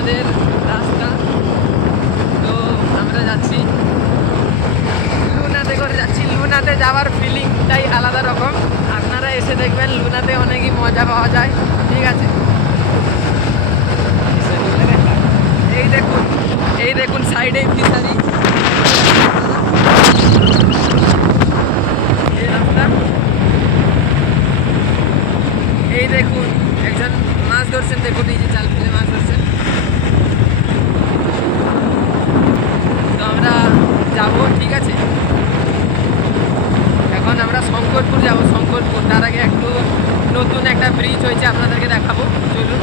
আমাদের রাস্তা। তো আমরা যাচ্ছি লুনাতে করে যাচ্ছি। লুনাতে যাওয়ার ফিলিংটাই আলাদা রকম। আপনারা এসে দেখবেন লুনাতে অনেকই মজা পাওয়া যায়। ঠিক আছে, এই দেখুন সাইডে ফিশারি, এই রাস্তা। এই দেখুন একজন মাছ ধরছেন, দেখুন এই যে জাল ফেলে মাছ ধরছেন। তো আমরা যাব, ঠিক আছে। এখন আমরা শঙ্করপুর যাব, শঙ্করপুর। তার আগে একটু নতুন একটা ব্রিজ হয়েছে, আপনাদেরকে দেখাবো, চলুন।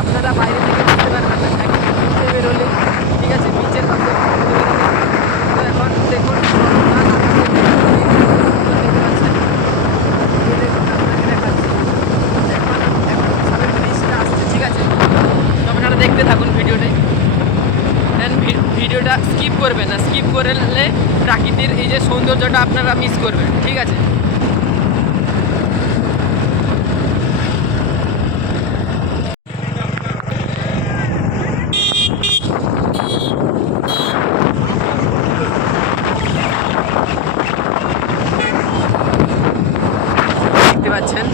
আপনারা বাইরে থেকে দেখতে পারবেন না, বিচে বেরোলে, ঠিক আছে, বিচের পাশে। তো এখন দেখুন ব্রিজটা আসছে, ঠিক আছে। তো আপনারা দেখতে থাকুন ভিডিওটাই, দেন ভিডিওটা স্কিপ করবেন না। স্কিপ করলে প্রাকৃতির এই যে সৌন্দর্যটা আপনারা মিস করবেন, ঠিক আছে। দেখতে পাচ্ছেন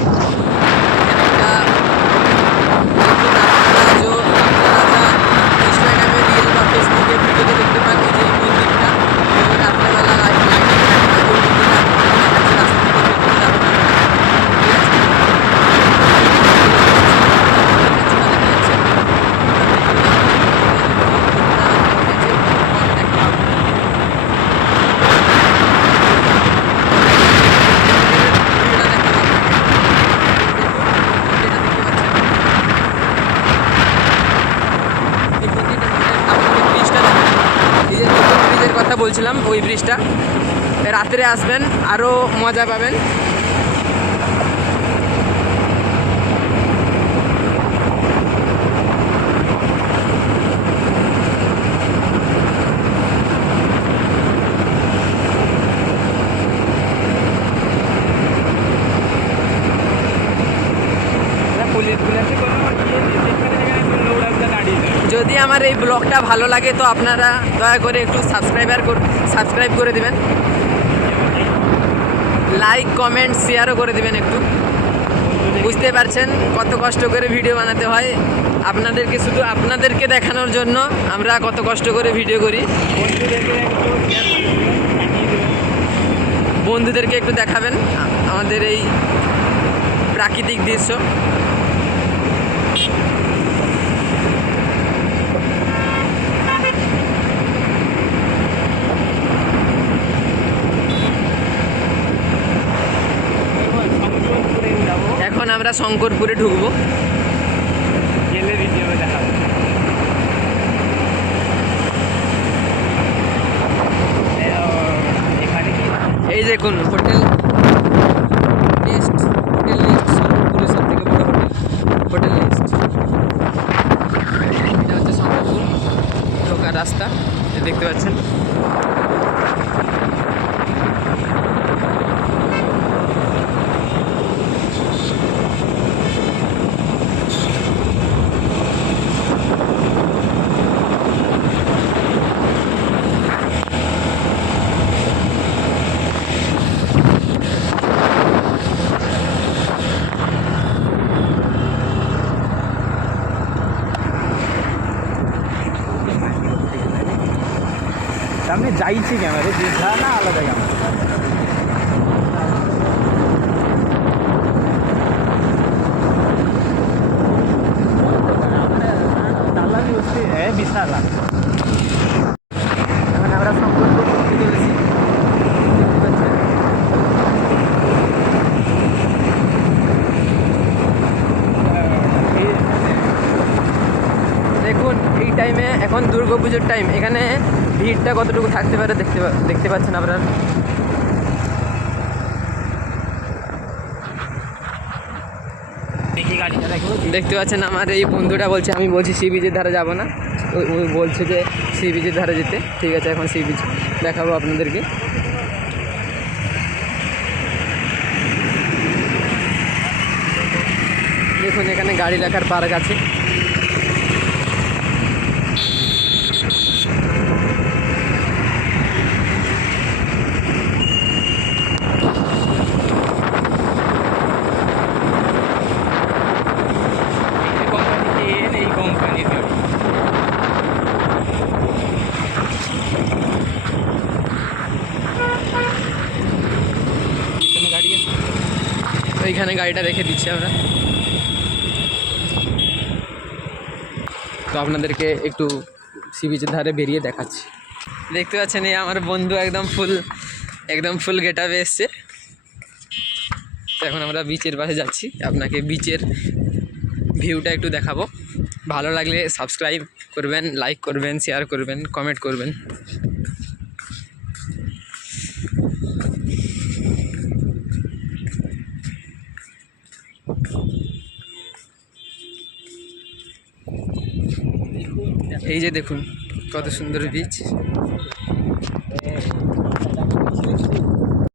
একটা ইনস্টাগ্রামে রিল বা ফেসবুকে ভিডিওতে দেখতে পান যে এই মন্দিরটা রাত্রেবেলা কথা বলছিলাম, ওই ব্রিজটা রাত্রে আসবেন আরও মজা পাবেন। যদি আমার এই ব্লগটা ভালো লাগে তো আপনারা দয়া করে একটু সাবস্ক্রাইব করে দিবেন, লাইক কমেন্ট শেয়ারও করে দিবেন একটু। বুঝতে পারছেন কত কষ্ট করে ভিডিও বানাতে হয় শুধু আপনাদেরকে দেখানোর জন্য। আমরা কত কষ্ট করে ভিডিও করি। বন্ধুদেরকে একটু দেখাবেন আমাদের এই প্রাকৃতিক দৃশ্য। এখন আমরা শঙ্করপুরে ঢুকবো, গেলে ভিডিও দেখাবো। এই দেখুন হোটেল নেস্ট, শঙ্করপুরের সব থেকে বড় হোটেল নেস্ট। এটা হচ্ছে শঙ্করপুর ঢোকার রাস্তা, দেখতে পাচ্ছেন। सामने जायची कॅमेरे दिसला ना आलादा कॅमेरा বিশালা। এখন আমরা শঙ্করপুর ঘুরতে চলেছি। দেখুন এই টাইমে পুজোর টাইম, এখানে ভিড়টা কতটুকু থাকতে পারে দেখতে পাচ্ছেন আপনারা। দেখি গাড়িটা দেখো। দেখতে পাচ্ছেন আমার এই বন্ধুটা বলছে, আমি বলছি সি বিচের ধারে যাবো না, ওই বলছে যে সি বিচের ধারে যেতে। ঠিক আছে, এখন সি বিচ দেখাবো আপনাদেরকে। দেখুন এখানে গাড়ি রাখার পার্ক আছে। এই কোম্পানির গাড়ি। পিছনে গাড়ি আছে। ওইখানে গাড়িটা রেখে দিচ্ছি আমরা। তো আপনাদেরকে একটু সি বিচের ধারে বেরিয়ে দেখাচ্ছি। দেখতে পাচ্ছেন এই আমার বন্ধু একদম ফুল গেট আপে এসছে। তো এখন আমরা বিচের পাশে যাচ্ছি, আপনাকে বিচের ভিউটা একটু দেখাবো। ভালো লাগলে সাবস্ক্রাইব করবেন, লাইক করবেন, শেয়ার করবেন, কমেন্ট করবেন। এই যে দেখুন কত সুন্দর বিচ।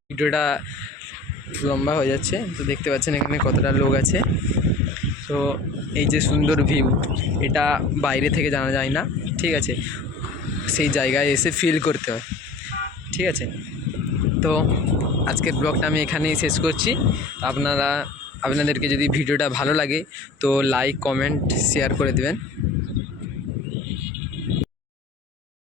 ভিডিওটা লম্বা হয়ে যাচ্ছে, তো দেখতে পাচ্ছেন এখানে কতটা লোক আছে। তো এই যে সুন্দর ভিউ, এটা বাইরে থেকে জানা যায় না, ঠিক আছে, সেই জায়গায় এসে ফিল করতে হয়। ঠিক আছে, তো আজকের ব্লগটা আমি এখানেই শেষ করছি। আপনাদেরকে যদি ভিডিওটা ভালো লাগে তো লাইক, কমেন্ট, শেয়ার করে দেবেন।